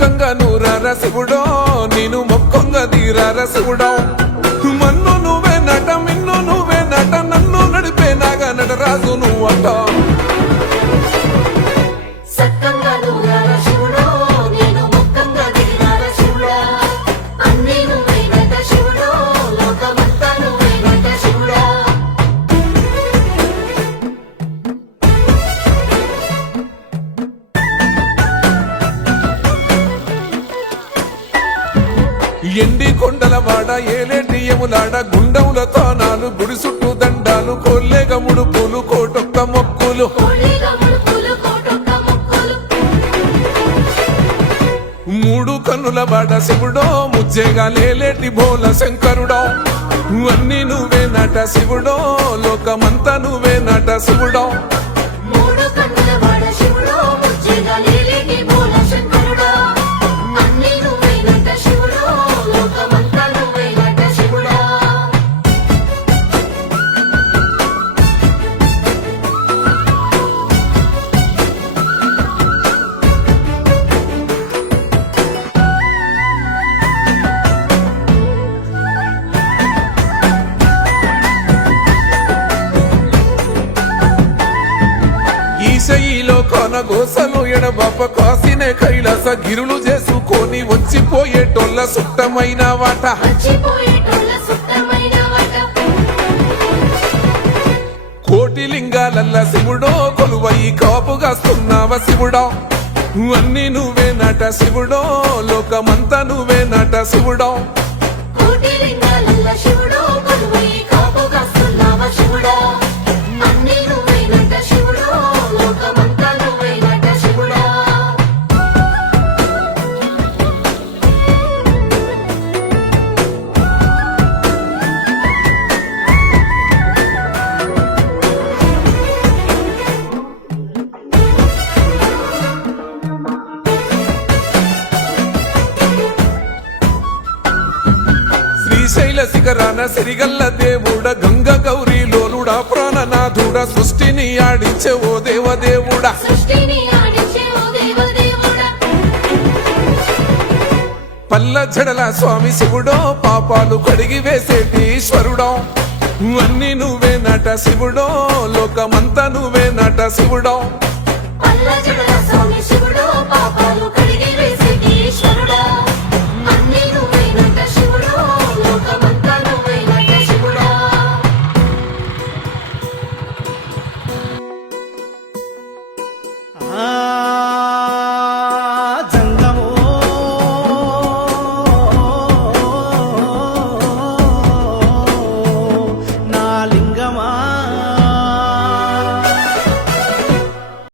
సక్కంగా నూరార శివుడో నేను మొక్కంగా తీరార శివుడో మన్ను నువ్వే నట మిన్ను నువ్వే నట నన్ను నడిపే నాగా నటరాజు నువ్వట సక్కంగా నూరార శివుడో నేను మొక్కంగా తీరార శివుడా అన్నీ నువ్వేనట శివుడో లోకమంతా నువ్వేనట శివుడా ఎండి కొండల వాడ ఏలేటి యములాడ గుండములతో నాలు గుడి చుట్టూ దండాలు కోల్లేగ ముడుపులు కోటొక్క మొక్కులు కోళ్ళిగా ముడుపులు కోటొక్క మొక్కులు మూడు కన్నుల వాడ శివుడో ముజ్జేగా లేలేటి బోల శంకరుడో అన్నీ నువ్వే నట శివుడో లోకమంతా నువ్వే నట శివుడో మూడు కన్నుల వాడ శివుడో ముజ్జేగా లేలేటి బోల శంకరుడా అన్నీ నువ్వేనట శివుడో లోకమంతా నువ్వేనట శివుడా ఈశయిలో కొనగోసలు ఎడబాప కాసినే కైలాస గిరులు చేసుకొని వచ్చిపోయేటోళ్ళ సుట్టమైన వాట మర్చిపోయేటోళ్ళ సుత్తమైన వట కోటి లింగాలల్ల శివుడో కొలువై కాపుగాస్తున్నావ శివుడో అన్నీ నువ్వే నట శివుడో లోకమంతా నువ్వే నట శివుడో కోటి లింగాలల్ల శివుడో కొలువై కాపుగాస్తున్నావ శివుడా అన్నీ నువ్వేనట శివుడో లోకమంతా నువ్వేనట శివుడా శ్రీశైల శిఖరాన సిరిగల్ల దేవుడ గంగ గౌరీ లోలుడా ప్రాణనాథుడ సృష్టిని ఆడించే ఓ దేవదేవుడా సృష్టిని ఆడించే ఓ దేవదేవుడా పల్ల జడల స్వామి శివుడో పాపాలు కడిగి వేసేటి ఈశ్వరుడో అన్నీ నువ్వే నట శివుడో లోకమంతా నువ్వే నట శివుడో పల్ల జడల స్వామి శివుడో పాపాలు